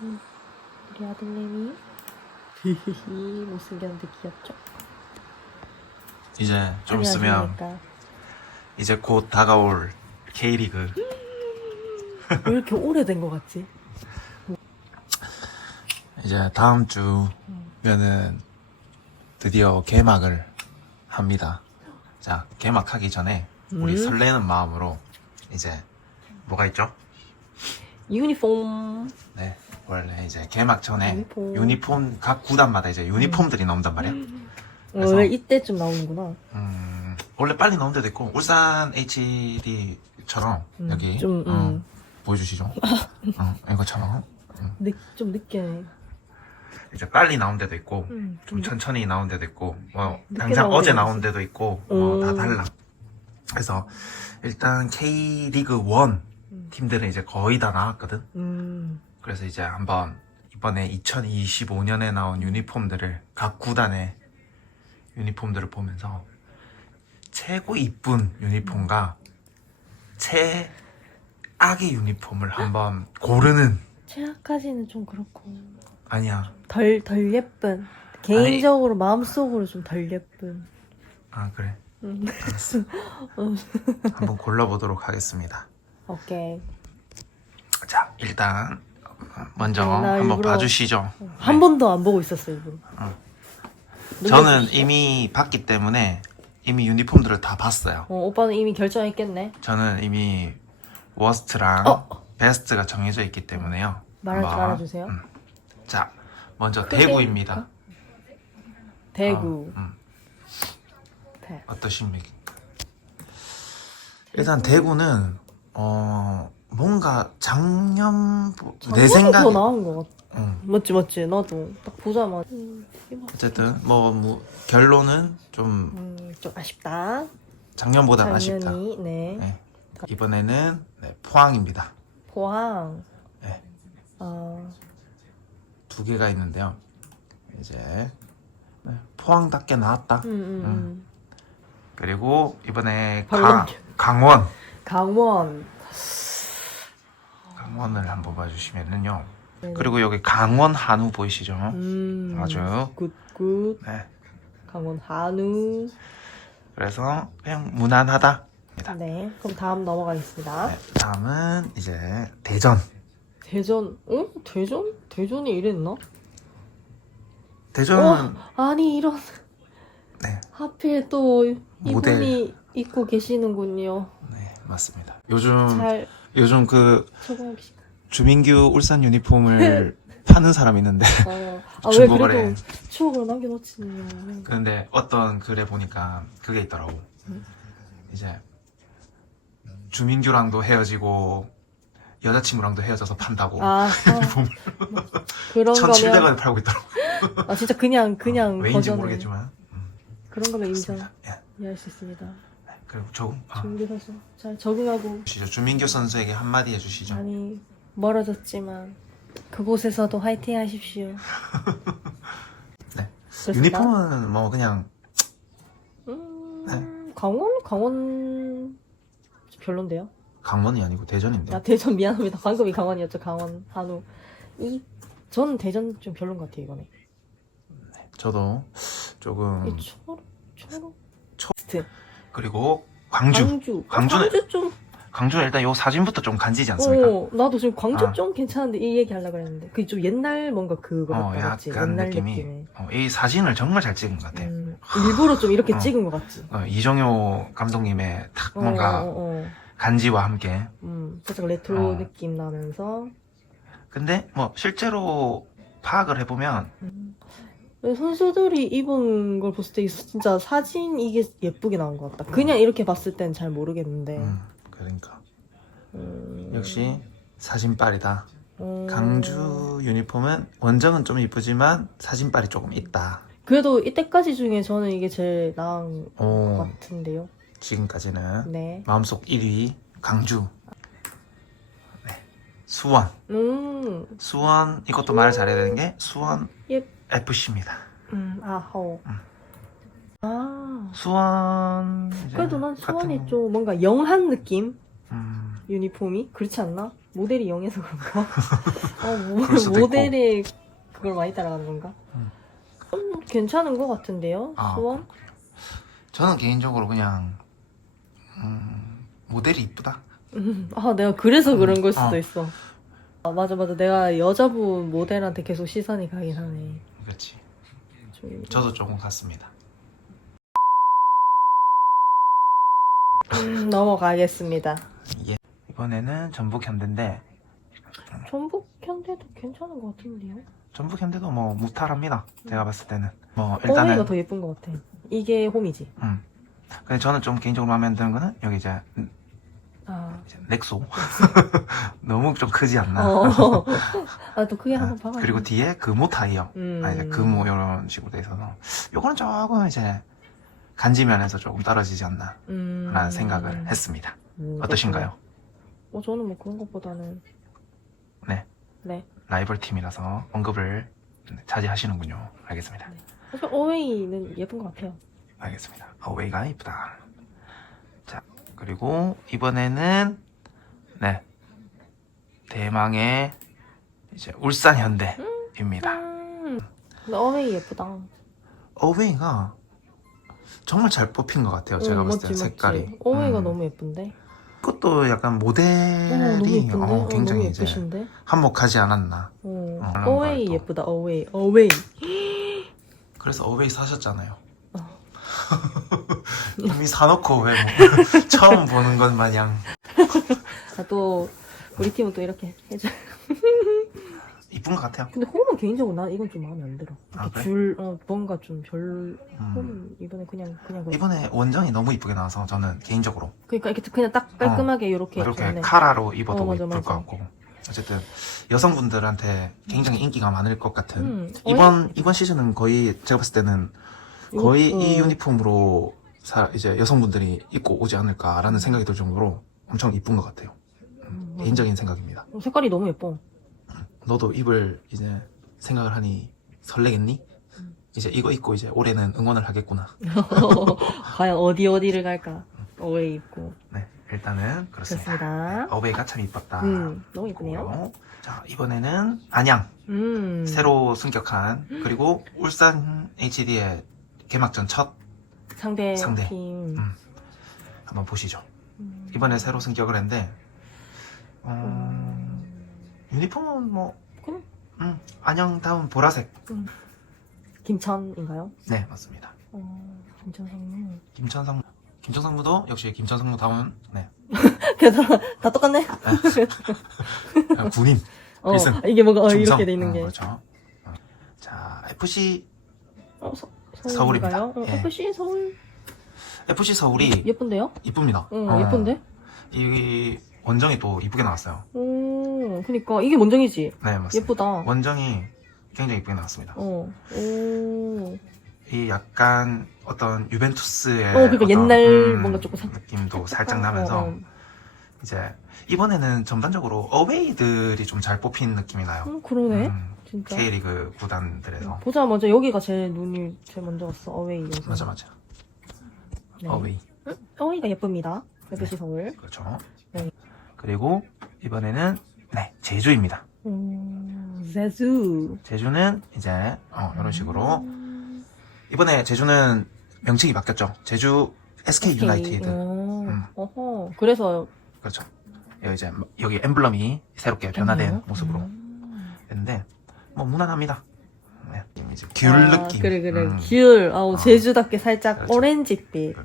음, 우리 아들님이 못생겼는데 귀엽죠? 이제 좀 있으면. 이제 곧 다가올 K리그 왜 이렇게 오래된 것 같지? 이제 다음 주면은 드디어 개막을 합니다. 자, 개막하기 전에 우리 음. 설레는 마음으로 이제 뭐가 있죠? 유니폼 네, 원래 이제 개막 전에 유니폼. 유니폼, 각 구단마다 이제 유니폼들이 나온단 말이야. 그래서- 원래 이때쯤 나오는구나. 음, 원래 빨리 나온 데도 있고 울산 HD처럼 음, 여기 좀, 어, 음. 보여주시죠. 어, 이것처럼 늦, 좀 늦게. 이제 빨리 나온 데도 있고 음, 좀 천천히 나온 데도 있고 뭐 늦게 당장 나온 어제 데도 나온 데도 있고 뭐 다 음. 달라. 그래서 일단 K리그 1 음. 팀들은 이제 거의 다 나왔거든. 음, 그래서 이제 한번 이번에 2025년에 나온 유니폼들을 각 구단의 유니폼들을 보면서 최고 이쁜 유니폼과 최악의 유니폼을 한번 고르는 최악까지는 좀 그렇고. 아니야 덜, 덜 예쁜. 개인적으로 마음속으로 좀 덜 예쁜. 아 그래 음. 알았어 한번 골라보도록 하겠습니다 오케이. 자 일단 먼저 네, 나 한번 일부러 봐주시죠 한 번도 안 보고 있었어요, 이거. 저는 이미 봤기 때문에 이미 유니폼들을 다 봤어요 어, 오빠는 이미 결정했겠네. 저는 이미 워스트랑 어? 베스트가 정해져 있기 때문에요. 말하지 한번, 말아주세요. 음. 자, 먼저 크게 대구입니다. 대구. 어, 음. 대. 어떠십니까? 일단 대구는 어 뭔가 작년 내 생각 더 나은 것 같아. 음. 맞지, 맞지. 나도 딱 보자마자. 음, 이거. 어쨌든 뭐, 뭐 결론은 좀 음, 좀 아쉽다. 작년보다는 아쉽다. 작년이, 네. 네. 이번에는 네, 포항입니다. 포항. 네. 어, 두 개가 있는데요. 이제 네, 포항답게 나왔다. 음, 음, 음. 그리고 이번에 가- 넘겨. 강원 강원. 강원을 한번 봐주시면은요. 네네. 그리고 여기 강원 한우 보이시죠? 음, 아주. 굿, 굿. 네. 강원 한우. 그래서 그냥 무난하다. 네. 그럼 다음 넘어가겠습니다. 네, 다음은 이제 대전. 대전, 어? 대전? 대전이 이랬나? 대전은 아니, 이런. 네, 하필 또 모델. 이분이 입고 계시는군요. 네 맞습니다. 요즘 잘 요즘 그 적응하기 쉽 주민규 울산 유니폼을 파는 사람이 있는데 어. 아, 왜 중고거래. 그래도 추억으로 남겨놓지는요. 근데 어떤 글에 보니까 그게 있더라고. 음. 이제 주민규랑도 헤어지고 여자친구랑도 헤어져서 판다고. 아, 아, 그런 1,700원에 거면 팔고 있더라고. 아 진짜 그냥 그냥 어, 왜인지 버전을 모르겠지만. 그런 거면 인정 그렇습니다. 예. 이해할 수 있습니다. 그리고 조금 아, 조민규 선수 잘 적응하고 주시죠. 주민규 선수에게 한마디 해주시죠. 많이 멀어졌지만 그곳에서도 화이팅 하십시오. 네. 유니폼은 뭐 그냥 음, 네. 강원 강원 좀 별론데요. 강원이 아니고 대전인데. 아 대전 미안합니다. 방금이 강원이었죠. 강원 한우 이전 대전 좀 별론 것 같아요 이번에. 저도 조금 이 초록 초록 초- 스트 그리고 광주. 광주 광주는- 광주 좀 광주는 일단 요 사진부터 좀 간지지 않습니까? 어, 나도 지금 광주 아. 좀 괜찮은데 이 얘기 하려고 그랬는데 그게 좀 옛날 뭔가 그거 어, 같다 맞지? 약간 옛날 느낌이 느낌의. 어, 이 사진을 정말 잘 찍은 것 같아. 음, 일부러 좀 이렇게 어. 찍은 것 같지? 어, 이정효 감독님의 탁 어, 뭔가 어, 어, 어. 간지와 함께. 음, 살짝 레트로 어. 느낌 나면서 근데 뭐 실제로 파악을 해보면 음. 선수들이 입은 걸 봤을 때 진짜 사진 이게 예쁘게 나온 것 같다. 그냥 이렇게 봤을 땐 잘 모르겠는데. 음, 그러니까 음, 역시 사진빨이다. 음, 강주 유니폼은 원정은 좀 이쁘지만 사진빨이 조금 있다. 그래도 이때까지 중에 저는 이게 제일 나은 것 오, 같은데요. 지금까지는 네. 마음속 1위 강주. 네. 수원. 음, 수원 이것도 말을 잘해야 되는 게 수원 예. FC입니다. 음, 아, 어. 음. 아. 수원 이제 그래도 난 같은 수원이 거. 좀 뭔가 영한 느낌? 음, 유니폼이? 그렇지 않나? 모델이 영해서 그런가? 어, 모, 그럴 수도 모델이 그걸 많이 따라가는 건가? 음. 음, 괜찮은 것 같은데요, 아, 수원? 저는 개인적으로 그냥 음, 모델이 이쁘다. 음, 아, 내가 그래서 그런 걸 수도 어. 있어. 아, 맞아, 맞아. 내가 여자분 모델한테 계속 시선이 가긴 하네. 그렇지. 좀... 저도 조금 같습니다. 음, 넘어가겠습니다. 예. 이번에는 전북 현대인데 전북 현대도 괜찮은 것 같은데요? 전북 현대도 뭐 무탈합니다. 제가 봤을 때는 뭐 일단은 더 예쁜 것 같아. 이게 홈이지. 음. 근데 저는 좀 개인적으로 마음에 안 드는 거는 여기 이제, 아, 넥소 너무 좀 크지 않나. 어. 아, 또 크게 아, 한번 봐봐. 그리고 뒤에 금호 타이어. 음. 아, 이제 금호 이런 식으로 돼 있어서 요거는 조금 이제 간지면에서 조금 떨어지지 않나 음. 라는 생각을 했습니다. 음, 어떠신가요? 그렇구나. 어, 저는 뭐 그런 것보다는. 네. 네. 라이벌 팀이라서 언급을 자제하시는군요. 알겠습니다. 사실 어웨이는 예쁜 것 같아요. 알겠습니다. 어웨이가 이쁘다. 자, 그리고 이번에는 네 대망의 이제 울산 현대입니다. 음. 어웨이 예쁘다. 어웨이가 정말 잘 뽑힌 것 같아요. 제가 어, 봤을 때 맞지, 색깔이. 맞지. 어웨이가 음. 너무 예쁜데. 그것도 약간 모델이. 어, 어, 굉장히 이제 예쁘신데. 한몫하지 않았나. 어. 어, 어웨이 또. 예쁘다. 어웨이. 어웨이. 그래서 어웨이 사셨잖아요. 어. 이미 사놓고 왜 뭐 처음 보는 것 마냥 아, 또 우리 팀은 또 이렇게 해줘. 이쁜 것 같아요. 근데 홈은 개인적으로 난 이건 좀 마음에 안 들어. 아, 이렇게 그래? 줄, 어, 뭔가 좀 별. 음. 홈은 이번에 그냥 그냥. 이번에 원정이 너무 이쁘게 나와서 저는 개인적으로 그러니까 이렇게 그냥 딱 깔끔하게 이렇게. 이렇게 좋네. 카라로 입어도 어, 맞아, 이쁠 맞아. 것 같고 어쨌든 여성분들한테 굉장히 인기가 많을 것 같은 음, 이번 이번 시즌은 거의 제가 봤을 때는 거의 어, 이 유니폼으로 사- 이제 여성분들이 입고 오지 않을까라는 생각이 들 정도로 엄청 이쁜 것 같아요. 음, 맞아. 개인적인 생각입니다. 어, 색깔이 너무 예뻐. 너도 입을 이제 생각을 하니 설레겠니? 음. 이제 이거 입고 이제 올해는 응원을 하겠구나. 과연 어디 어디를 갈까? 어웨이 입고. 네, 일단은 그렇습니다. 그렇습니다. 어웨이가 참 이뻤다. 음, 너무 예쁘네요. 고요. 자, 이번에는 안양 음. 새로 승격한 그리고 울산 HD의 개막전 첫 상대, 상대. 팀. 음. 한번 보시죠. 음. 이번에 새로 승격을 했는데 어, 음. 유니폼은 뭐 그래. 음, 안양다운 보라색. 김천인가요? 네, 맞습니다. 어, 김천 상무. 김천상 김천상무도 역시 김천상무다운 네 그래서 다 똑같네. 아, 군인 어, 일승. 이게 뭔가 어. 이렇게 돼 있는 어, 게. 그렇죠. 어. 자 FC 어, 서, 서울입니다. 서울인가요? 어, 예. FC 서울. FC 서울이 예쁜데요? 이쁩니다. 응, 어, 예쁜데? 이 원정이 또 이쁘게 나왔어요. 오, 그니까 이게 먼정이지. 네 맞습니다. 예쁘다. 원정이 굉장히 이쁘게 나왔습니다. 어, 오. 이 약간 어떤 유벤투스의 어, 그러니까 어떤, 옛날 음, 뭔가 조금 살- 느낌도 살짝 나면서 어, 어. 이제 이번에는 전반적으로 어웨이들이 좀 잘 뽑힌 느낌이 나요. 음, 그러네. 음, 진짜. K리그 구단들에서 보자마자 여기가 제일 눈이 제일 먼저 왔어. 어웨이. 여기. 맞아 맞아. 네. 어웨이 어웨이가 예쁩니다. FC 서울. 그렇죠. 네. 그리고 이번에는 네 제주입니다. 음, 제주. 제주는 이제 어, 이런 식으로 음, 이번에 제주는 명칭이 바뀌었죠. 제주 SK. 유나이티드. 어, 음. 어허. 그래서 그렇죠. 여기 이제 여기 엠블럼이 새롭게 변화된. 모습으로 음. 됐는데 뭐 무난합니다. 네, 귤 아, 느낌. 그래 그래 음. 귤. 아우 어. 제주답게 살짝 그렇죠. 오렌지빛.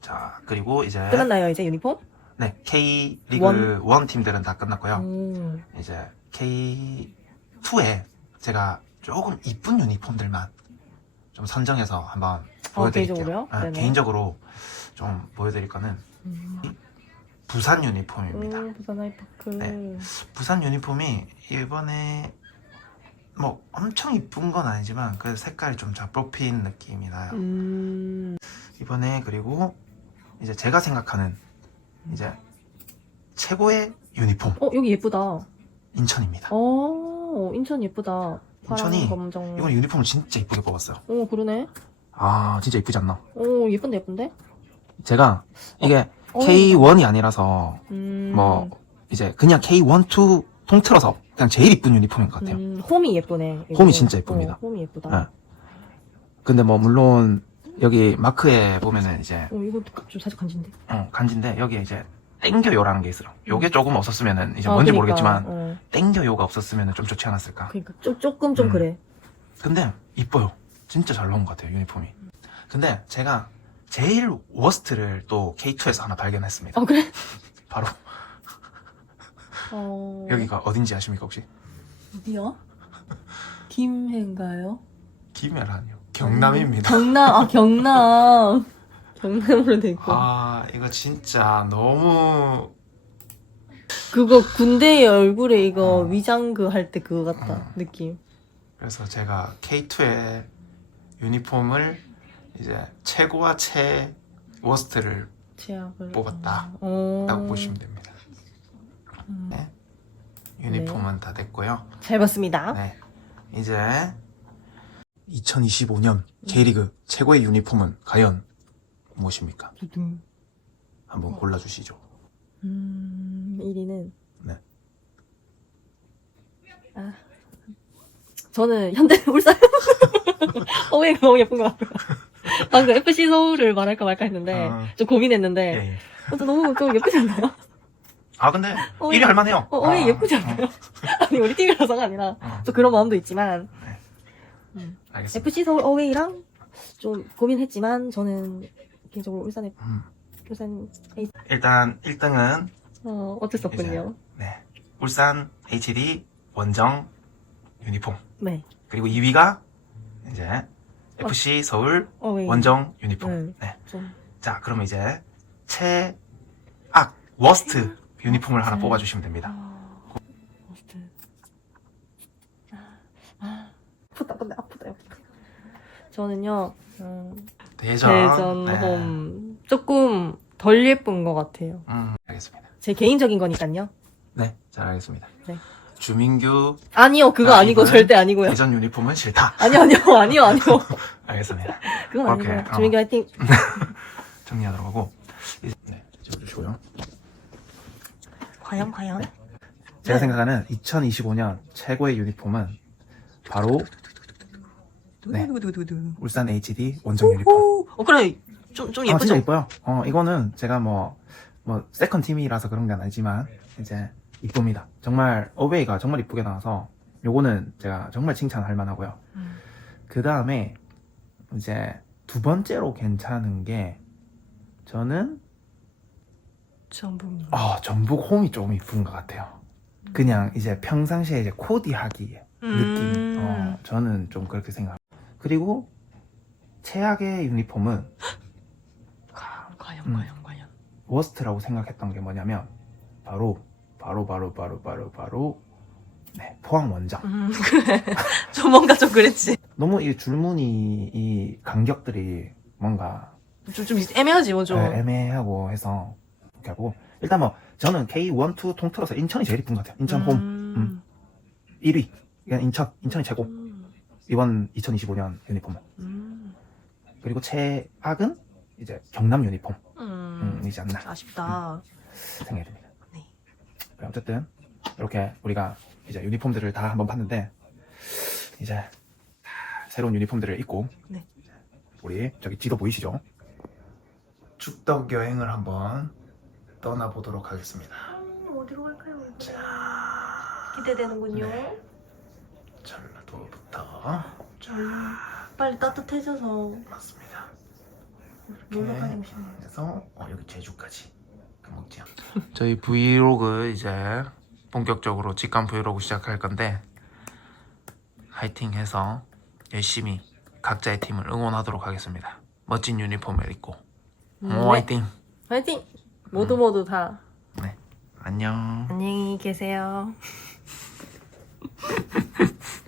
자 그리고 이제 끝났나요 이제 유니폼? 네 K 리그 원? 원 팀들은 다 끝났고요. 음. 이제 K 2에 제가 조금 이쁜 유니폼들만 좀 선정해서 한번 보여드릴게요. 개인적으로요? 아, 네네. 개인적으로 좀 보여드릴 거는 음. 부산 유니폼입니다. 음, 부산 아이파크. 네. 부산 유니폼이 이번에 뭐 엄청 이쁜 건 아니지만 그 색깔이 좀 잘 뽑힌 느낌이 나요. 음. 이번에 그리고 이제 제가 생각하는 이제 최고의 유니폼 어 여기 예쁘다. 인천입니다. 어 인천 예쁘다. 파랑 인천이 검정. 이번 유니폼을 진짜 이쁘게 뽑았어요. 어 그러네. 아 진짜 이쁘지 않나? 어 예쁜데 예쁜데? 제가 이게 어, K1이 아니라서 음. 뭐 이제 그냥 K1, 2 통틀어서 그냥 제일 이쁜 유니폼인 것 같아요. 음, 홈이 예쁘네. 이거. 홈이 진짜 예쁩니다. 어, 홈이 예쁘다. 네. 근데 뭐 물론 여기 마크에 보면은 이제 어, 이거 좀 살짝 간지인데. 어, 간지인데 여기에 이제 땡겨요라는 게 있어요. 요게 조금 없었으면은 이제 아, 뭔지 그러니까, 모르겠지만 어, 땡겨요가 없었으면은 좀 좋지 않았을까. 그러니까 좀 조금 좀 음. 그래. 근데 이뻐요. 진짜 잘 나온 것 같아요 유니폼이. 근데 제가 제일 워스트를 또 K2에서 하나 발견했습니다. 아 그래? 바로 어... 여기가 어딘지 아십니까 혹시? 어디야? 김해인가요? 김해라니요. 경남입니다. 경남 아 경남 경남으로 돼 있고 아 이거 진짜 너무 그거 군대의 얼굴에 이거 어. 위장 그 할 때 그거 같다 어. 느낌 그래서 제가 K2의 유니폼을 이제 최고와 최 워스트를 제약을 뽑았다. 어... 딱 보시면 됩니다. 음. 네. 유니폼은 다 됐고요. 잘 봤습니다 네. 이제 2025년 K리그 최고의 유니폼은 과연 무엇입니까? 두둥. 한번 골라 주시죠. 음 1위는 네. 아 저는 현대 울산 어웨이가 너무 예쁜 것 같아요 방금 FC 서울을 말할까 말까 했는데 아. 좀 고민했는데 예, 예. 어, 저 너무 좀 예쁘지 않나요? 아 근데 어, 1위 할만해요. 어, 어웨이 아, 예쁘지 않나요? 아니 우리 팀이라서가 아니라 어, 또 그런 마음도 있지만 알겠습니다. FC 서울 어웨이랑 좀 고민했지만 저는 개인적으로 울산 F 음, 울산 A 일단 1등은 어 어쩔 수 없군요. 네, 울산 HD 원정 유니폼. 네 그리고 2위가 이제 FC 서울 어웨이 원정 유니폼. 네. 네. 좀 자, 그러면 이제 최악 워스트 유니폼을 하나 네. 뽑아주시면 됩니다. 아. 아, 아, 아프다, 근데 아프다, 아프다. 저는요, 음, 대전. 대전 네. 홈. 조금 덜 예쁜 것 같아요. 음, 알겠습니다. 제 개인적인 거니까요. 네, 잘 알겠습니다. 네. 주민규 아니요, 그거 아, 아니고 절대 아니고요. 대전 유니폼은 싫다. 아니요, 아니요, 아니요, 아니요. 알겠습니다. 그건 오케이, 아니고요. 어. 주민규 화이팅. 정리하도록 하고. 이제- 네, 적어주시고요. 과연, 과연? 제가 네. 생각하는 2025년 최고의 유니폼은 바로 네. 두두두두두. 울산 HD 원정 유니폼. 오, 어, 그래. 좀, 좀 아, 예쁘죠? 진짜 이뻐요. 어, 이거는 제가 뭐, 뭐, 세컨 팀이라서 그런 건 아니지만, 이제, 이쁩니다. 정말, 어웨이가 정말 이쁘게 나와서, 요거는 제가 정말 칭찬할 만하고요. 음. 그 다음에, 이제, 두 번째로 괜찮은 게, 저는, 전북님. 어, 전북 홈이 좀 이쁜 것 같아요. 그냥 이제 평상시에 이제 코디하기에 느낌. 음. 어, 저는 좀 그렇게 생각합니다. 그리고, 최악의 유니폼은, 과연, 음. 과연, 과연. 워스트라고 생각했던 게 뭐냐면 바로 바로 바로 바로 바로 바로 네 포항 원정 음, 그래. 좀 뭔가 좀 그랬지. 너무 이 줄무늬 이 간격들이 뭔가 좀, 좀 애매하지, 뭐 좀. 네, 애매하고 해서 이렇게 하고 일단 뭐 저는 K1, 2 통틀어서 인천이 제일 이쁜 것 같아요 인천 홈 음. 1위 그냥 인천 인천이 최고 음. 이번 2025년 유니폼은 음. 그리고 최악은 이제 경남 유니폼 음. 음, 이지 않나 아쉽다. 생각이 듭니다 네. 그래, 어쨌든 이렇게 우리가 이제 유니폼들을 다 한번 봤는데 이제 다 새로운 유니폼들을 입고 네. 우리 저기 지도 보이시죠? 축덕 여행을 한번 떠나보도록 하겠습니다. 어디로 갈까요? 자, 기대되는군요. 네. 전라도부터 자, 빨리 따뜻해져서 맞습니다. 놀러 가고 싶네요. 그래서 어, 여기 제주까지 금목지역. 저희 브이로그 이제 본격적으로 직관 브이로그 시작할 건데 화이팅해서 열심히 각자의 팀을 응원하도록 하겠습니다. 멋진 유니폼을 입고 네. 오, 화이팅. 화이팅! 모두 모두 다 안녕. 안녕히 계세요.